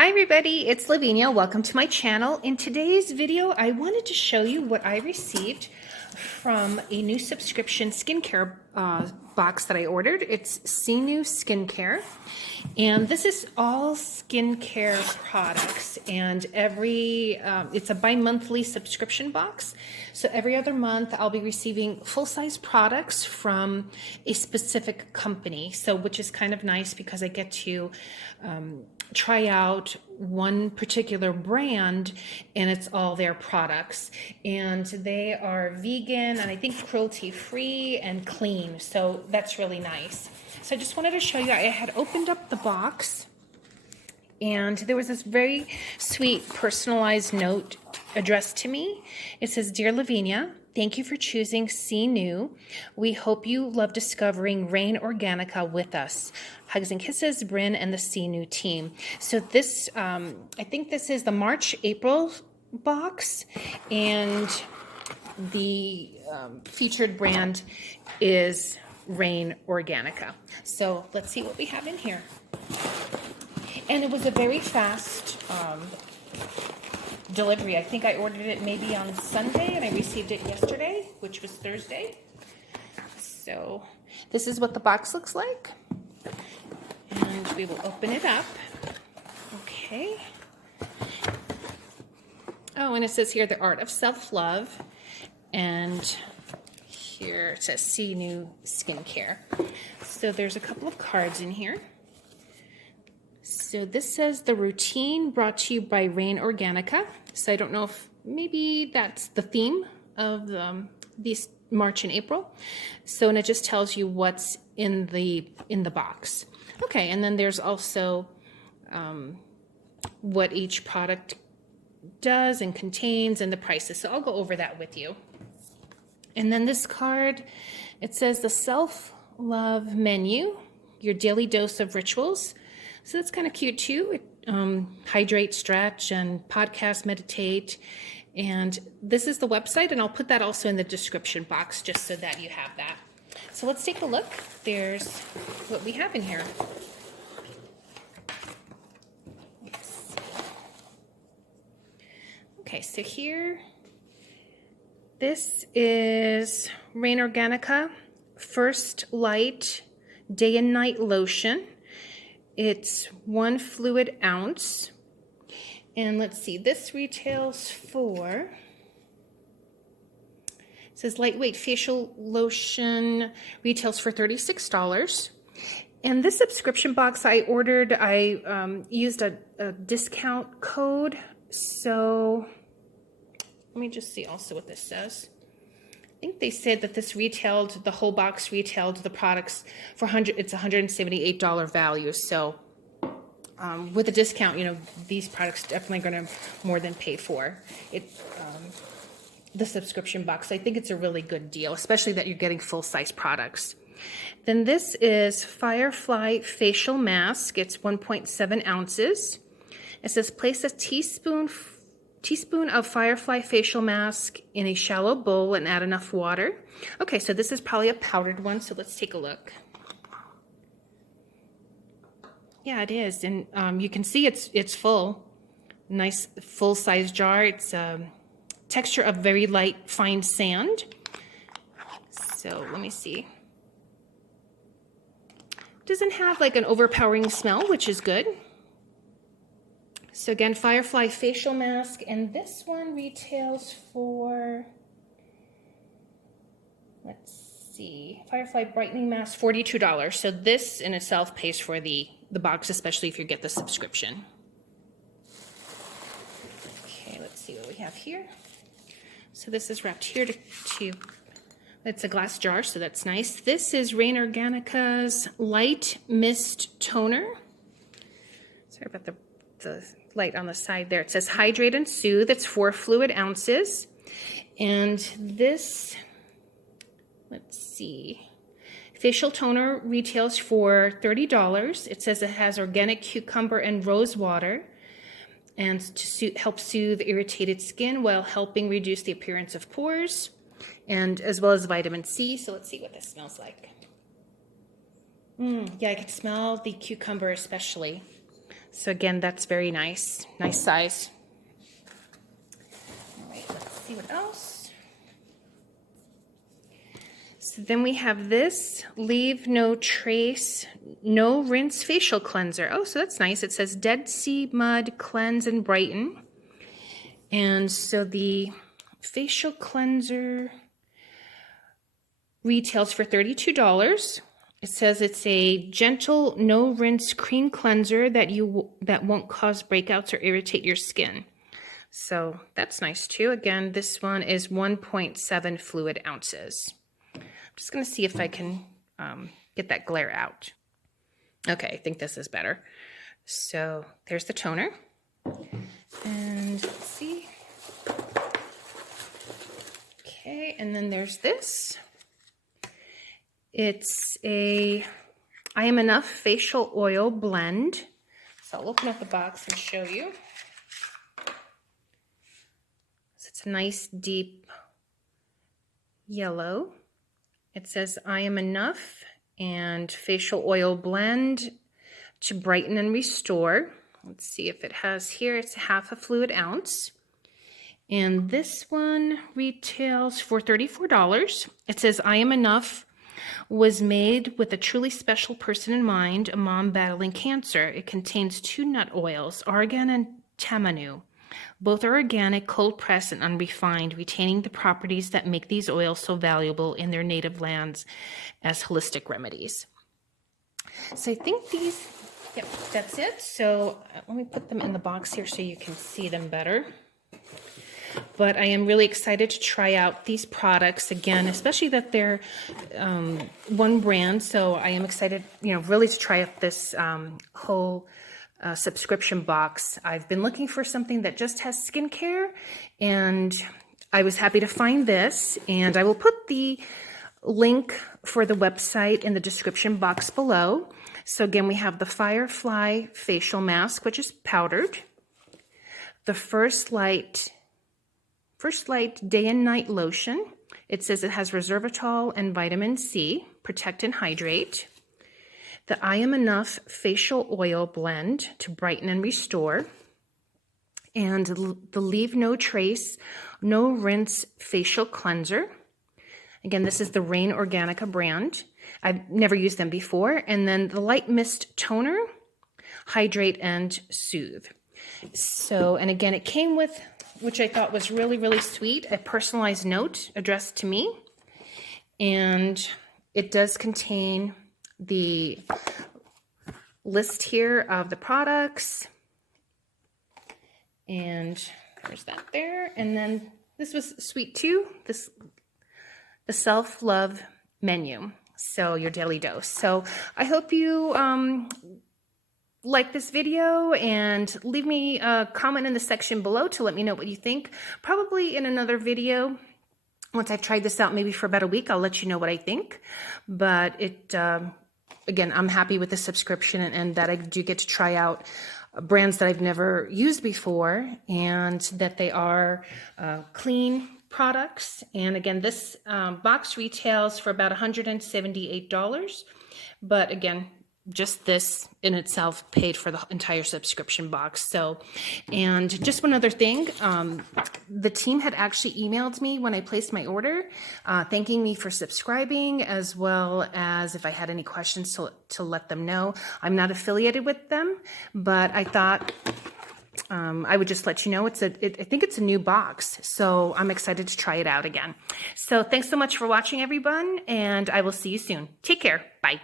Hi everybody, it's Lavinia. Welcome to my channel. In today's video, I wanted to show you what I received from a new subscription skincare box that I ordered. It's SeeNew Skincare, and this is all skincare products, and it's a bi-monthly subscription box. So every other month I'll be receiving full-size products from a specific company, which is kind of nice because I get to try out one particular brand, and it's all their products, and they are vegan and I think cruelty free and clean, so that's really nice. So I just wanted to show you, I had opened up the box and there was this very sweet personalized note addressed to me. It says, "Dear Lavinia, thank you for choosing SeeNew. We hope you love discovering Rain Organica with us. Hugs and kisses, Bryn and the SeeNew team." So this, I think this is the March-April box, and the featured brand is Rain Organica. So let's see what we have in here. And it was a very fast delivery. I think I ordered it maybe on Sunday and I received it yesterday, which was Thursday. So this is what the box looks like. And we will open it up. Okay. Oh, and it says here, The Art of Self-Love. And here it says SeeNew Skincare. So there's a couple of cards in here. So this says the routine brought to you by Rain Organica. So I don't know if maybe that's the theme of these March and April. So, and it just tells you what's in the box. Okay, and then there's also what each product does and contains and the prices. So I'll go over that with you. And then this card, it says the self-love menu, your daily dose of rituals. So that's kind of cute too. It, hydrate, stretch, and podcast, meditate. And this is the website, and I'll put that also in the description box just so that you have that. So let's take a look. There's what we have in here. Okay, so here, this is Rain Organica First Light Day and Night Lotion. It's 1 fluid ounce. And let's see, this retails for, it says lightweight facial lotion retails for $36. And this subscription box I ordered, I used a discount code. So let me just see also what this says. I think they said that this retailed, the whole box retailed the products for it's $178 value. So with a discount, you know, these products definitely going to more than pay for it. The subscription box, I think it's a really good deal, especially that you're getting full-size products. Then this is Firefly Facial Mask. It's 1.7 ounces. It says place a teaspoon of Firefly facial mask in a shallow bowl and add enough water. Okay, so this is probably a powdered one, so let's take a look. Yeah, it is, and you can see it's full. Nice full-size jar. It's a texture of very light, fine sand. So let me see. Doesn't have like an overpowering smell, which is good. So again, Firefly Facial Mask, and this one retails for, let's see, Firefly Brightening Mask, $42. So this in itself pays for the box, especially if you get the subscription. Okay, let's see what we have here. So this is wrapped here it's a glass jar, so that's nice. This is Rain Organica's Light Mist Toner. Sorry about the light on the side there. It says hydrate and soothe. It's 4 fluid ounces. And this, let's see, facial toner retails for $30. It says it has organic cucumber and rose water, and to help soothe irritated skin while helping reduce the appearance of pores, and as well as vitamin C. So let's see what this smells like. Yeah, I can smell the cucumber especially. So again, that's very nice. Nice size. All right, let's see what else. So then we have this Leave No Trace, No Rinse Facial Cleanser. Oh, so that's nice. It says Dead Sea Mud, Cleanse and Brighten. And so the facial cleanser retails for $32. It says it's a gentle, no rinse cream cleanser that won't cause breakouts or irritate your skin. So that's nice too. Again, this one is 1.7 fluid ounces. I'm just going to see if I can get that glare out. Okay, I think this is better. So there's the toner. And let's see. Okay, and then there's this. It's a I Am Enough facial oil blend. So I'll open up the box and show you. So it's a nice deep yellow. It says I Am Enough and facial oil blend to brighten and restore. Let's see if it has here. It's half a fluid ounce. And this one retails for $34. It says I Am Enough was made with a truly special person in mind, a mom battling cancer. It contains 2 nut oils, argan and tamanu. Both are organic, cold pressed, and unrefined, retaining the properties that make these oils so valuable in their native lands as holistic remedies. So I think these, yep, that's it. So let me put them in the box here so you can see them better. But I am really excited to try out these products again, especially that they're one brand. So I am excited, really to try out this whole subscription box. I've been looking for something that just has skincare, and I was happy to find this. And I will put the link for the website in the description box below. So again, we have the Firefly Facial Mask, which is powdered. The First Light Day and Night Lotion. It says it has resveratrol and vitamin C, protect and hydrate. The I Am Enough Facial Oil Blend to brighten and restore. And the Leave No Trace, No Rinse Facial Cleanser. Again, this is the Rain Organica brand. I've never used them before. And then the Light Mist Toner, Hydrate and Soothe. So, and again, it came with, which I thought was really, really sweet, a personalized note addressed to me. And it does contain the list here of the products. And there's that there. And then this was sweet too, the self-love menu. So your daily dose. So I hope you like this video, and leave me a comment in the section below to let me know what you think. Probably in another video, once I've tried this out maybe for about a week, I'll let you know what I think. But it, again, I'm happy with the subscription and that I do get to try out brands that I've never used before, and that they are clean products. And again, this box retails for about $178. But again, just this in itself paid for the entire subscription box. So, and just one other thing, the team had actually emailed me when I placed my order, thanking me for subscribing, as well as if I had any questions to let them know. I'm not affiliated with them, but I thought I would just let you know I think it's a new box, so I'm excited to try it out again. So thanks so much for watching, everyone, and I will see you soon. Take care. Bye.